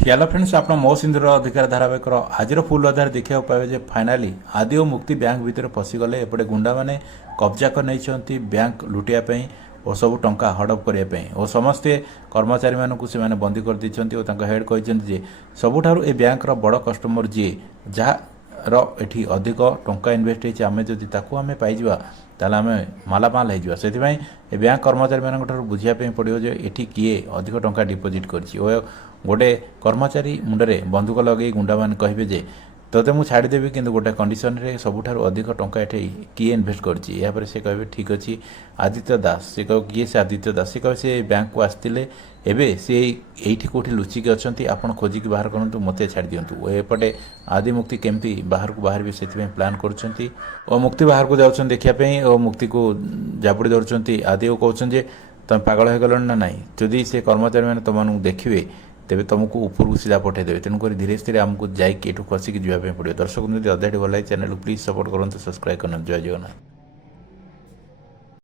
Hello friends आप मो सिंधुर अधिकार धारावाहिक आज फुल आधार देखा पाए फाइनाली आदि और मुक्ति बैंक भितर पशिगले एपटे गुंडा मैंने कब्जा कर नहीं बैंक लुटियापाई और सब टंका हड़प करने और समस्ते कर्मचारी मानक से बंदी कर देते हेड कहते सबुठार ए बैंक बड़ कस्टमर जी जहाँ एठी अधिक टंका इन्वेस्ट होती आम जदि आम पाइबा ताल आम मालामाल हो से बैंक कर्मचारी मान बुझापी पड़ो जे एठी किए अधिक टंका डिपोजिट कर गोटे कर्मचारी मुंडे बंदूक लगे गुंडा मैंने कहे जे तोते मुझे छाड़देवी कि गोटे कंडीशन रे सबुठार अधिक टंका ये किए इन्वेस्ट कर से कहे ठीक अच्छे आदित्य दास से कह किए से आदित्य दास से कहे से बैंक को आसते एवं सी ये कौटी लुचिक अच्छा आप खोजिक बाहर करूँ मत छाड़ दिंतु एपटे आदि मुक्ति केमती बाहर को बाहर भी से प्लां कर मुक्ति बाहर को जाऊँ देखापी और मुक्ति को जाबुड़ी धरुंच आदि कहते तुम पागल हो गल ना ना जदि से कर्मचारी मैंने तुम देखिए तेज तुमको ऊपर सीधा पठेदेवे तेणुक धीरे धीरे आमको जाइए खसिक जावाई पड़ो दर्शक जब अदाटी भल चैनल प्लीज सपोर्ट करूँ सब्सक्राइब करना जय जगन्नाथ।